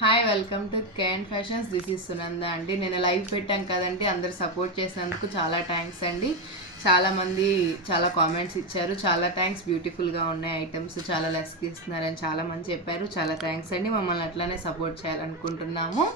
Hi, welcome to KN fashions. This is Sunanda అండి. నేను live పెట్టాం కదండి, అందరు సపోర్ట్ చేసినందుకు చాలా థ్యాంక్స్ అండి. చాలామంది చాలా కామెంట్స్ ఇచ్చారు. చాలా థ్యాంక్స్, బ్యూటిఫుల్గా ఉన్నాయి ఐటమ్స్, చాలా లెస్కి ఇస్తున్నారని చాలామంది చెప్పారు. చాలా థ్యాంక్స్ అండి. మమ్మల్ని అట్లానే సపోర్ట్ చేయాలనుకుంటున్నాము.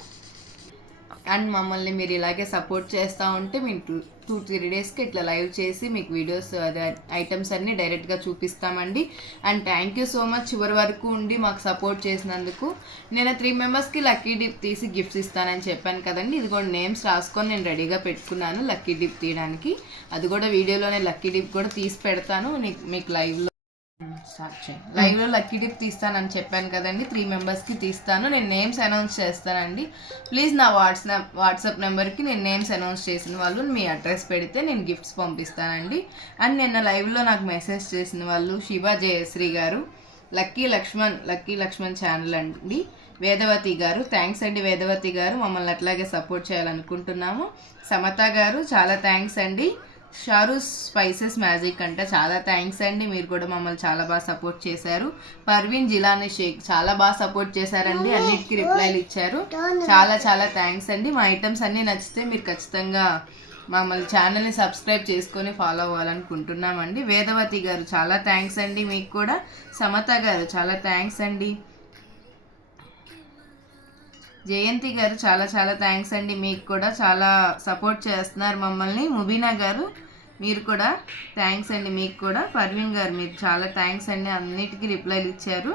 అండ్ మమ్మల్ని మీరు ఇలాగే సపోర్ట్ చేస్తూ ఉంటే మేము 2-3 డేస్కి ఇట్లా లైవ్ చేసి మీకు వీడియోస్ అదే ఐటమ్స్ అన్నీ డైరెక్ట్గా చూపిస్తామండి. And thank you so much చివరి వరకు ఉండి మాకు సపోర్ట్ చేసినందుకు. నేను 3 మెంబర్స్కి లక్కీ డిప్ తీసి గిఫ్ట్స్ ఇస్తానని చెప్పాను కదండి. ఇది కూడా నేమ్స్ రాసుకొని నేను రెడీగా పెట్టుకున్నాను లక్కీ డిప్ తీయడానికి. అది కూడా వీడియోలోనే లక్కీ డిప్ కూడా తీసి పెడతాను మీకు లైవ్లో లక్కీ డిప్ తీస్తానని చెప్పాను కదండి. 3 మెంబర్స్కి తీస్తాను. నేను నేమ్స్ అనౌన్స్ చేస్తానండి. ప్లీజ్ నా వాట్సాప్ నెంబర్కి నేను నేమ్స్ అనౌన్స్ చేసిన వాళ్ళు మీ అడ్రస్ పెడితే నేను గిఫ్ట్స్ పంపిస్తానండి. అండ్ నిన్న లైవ్లో నాకు మెసేజ్ చేసిన వాళ్ళు శివ జయశ్రీ గారు, లక్కీ లక్ష్మణ్ ఛానల్ అండి, వేదవతి గారు. థ్యాంక్స్ అండి వేదవతి గారు, మమ్మల్ని అట్లాగే సపోర్ట్ చేయాలనుకుంటున్నాము. సమత గారు చాలా థ్యాంక్స్ అండి. షారు స్పైసెస్ మ్యాజిక్ అంటే చాలా థ్యాంక్స్ అండి, మీరు కూడా మమ్మల్ని చాలా బాగా సపోర్ట్ చేశారు. పర్వీన్ జిలానీ షేక్ చాలా బాగా సపోర్ట్ చేశారండి, అన్నిటికీ రిప్లైలు ఇచ్చారు. చాలా చాలా థ్యాంక్స్ అండి. మా ఐటమ్స్ అన్నీ నచ్చితే మీరు ఖచ్చితంగా మమ్మల్ని ఛానల్ని సబ్స్క్రైబ్ చేసుకొని ఫాలో అవ్వాలనుకుంటున్నామండి. వేదవతి గారు చాలా థ్యాంక్స్ అండి మీకు కూడా. సమత గారు చాలా థ్యాంక్స్ అండి. జయంతి గారు చాలా చాలా థ్యాంక్స్ అండి, మీకు కూడా చాలా సపోర్ట్ చేస్తున్నారు మమ్మల్ని. ముబీనా గారు మీరు కూడా థ్యాంక్స్ అండి, మీకు కూడా. పర్వీన్ గారు మీరు చాలా థ్యాంక్స్ అండి, అన్నిటికీ రిప్లైలు ఇచ్చారు.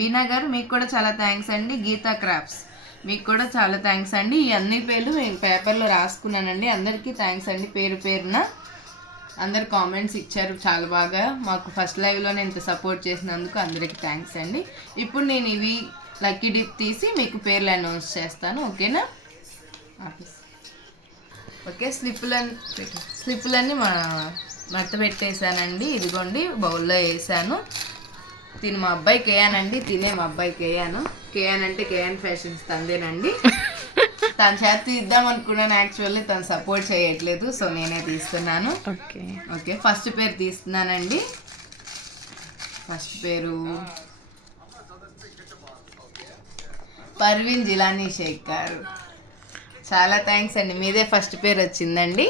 బీనా గారు మీకు కూడా చాలా థ్యాంక్స్ అండి. గీతా క్రాఫ్ట్స్ మీకు కూడా చాలా థ్యాంక్స్ అండి. ఈ అన్ని పేర్లు నేను పేపర్లో రాసుకున్నానండి. అందరికీ థ్యాంక్స్ అండి పేరు పేరున. అందరు కామెంట్స్ ఇచ్చారు చాలా బాగా. మాకు ఫస్ట్ లైవ్లోనే ఇంత సపోర్ట్ చేసినందుకు అందరికీ థ్యాంక్స్ అండి. ఇప్పుడు నేను ఇవి లక్కీ డిప్ తీసి మీకు పేర్లు అనౌన్స్ చేస్తాను, ఓకేనా? ఓకే, స్లిప్పులన్నీ మడత పెట్టేశానండి. ఇదిగోండి బౌల్లో వేసాను. తిని మా అబ్బాయి కేయాన్ అండి, తినే మా అబ్బాయి కేయాన్ అంటే కేయాన్ ఫ్యాషన్స్ తందేనండి. తన చేత తీద్దాం అనుకున్నాను, యాక్చువల్లీ తను సపోర్ట్ చేయట్లేదు, సో నేనే తీస్తున్నాను. ఓకే ఫస్ట్ పేరు తీస్తున్నానండి. ఫస్ట్ పేరు పర్వీన్ జిలానీ షేక్ గారు. చాలా థ్యాంక్స్ అండి, మీదే ఫస్ట్ పేరు వచ్చిందండి.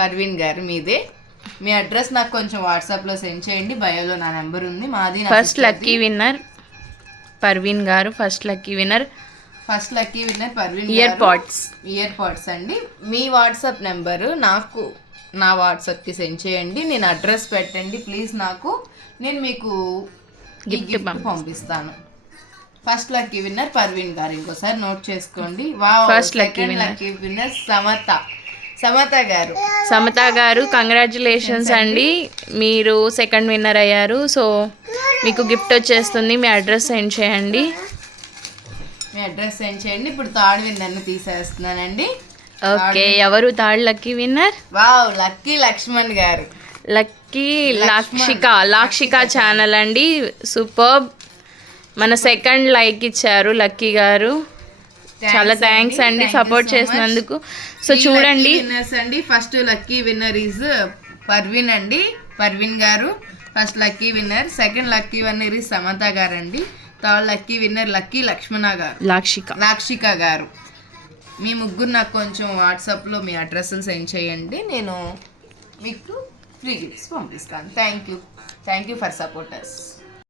పర్వీన్ గారు మీదే. మీ అడ్రస్ నాకు కొంచెం వాట్సాప్లో సెండ్ చేయండి, బయోలో నా నెంబర్ ఉంది. మాది ఫస్ట్ లక్కీ విన్నర్ పర్వీన్ గారు. First lucky winner Parveen. Year pads అండి. మీ వాట్సాప్ నెంబరు నాకు నా వాట్సాప్కి సెండ్ చేయండి, నేను అడ్రస్ పెట్టండి ప్లీజ్ నాకు, నేను మీకు గిఫ్ట్ పంపిస్తాను. ఫస్ట్ లక్కీ విన్నర్ పర్వీన్ గారు, ఇంకోసారి నోట్ చేసుకోండి. ఫస్ట్ లక్కీ విన్నర్ సమత గారు కంగ్రాచులేషన్స్ అండి, మీరు సెకండ్ విన్నర్ అయ్యారు. సో మీకు గిఫ్ట్ వచ్చేస్తుంది, మీ అడ్రస్ సెండ్ చేయండి. ఇప్పుడు థర్డ్ విన్నర్ని తీసేస్తున్నానండి. ఓకే, ఎవరు third lucky winner? Lucky Lakshman గారు. లక్కీ లాక్షిక ఛానల్ అండి, సూపర్. మన సెకండ్ లైక్ ఇచ్చారు లక్కీ గారు, చాలా థ్యాంక్స్ అండి సపోర్ట్ చేసినందుకు. సో చూడండి, first lucky winner is Parveen గారు, first lucky winner. Second lucky winner is Samata గారు అండి. థర్డ్ లక్కీ విన్నర్ లాక్షిక గారు. మీ ముగ్గురు నాకు కొంచెం వాట్సాప్లో మీ అడ్రస్లు సెండ్ చేయండి, నేను మీకు ఫ్రీ గిఫ్ట్స్ పంపిస్తాను. Thank you for supporters.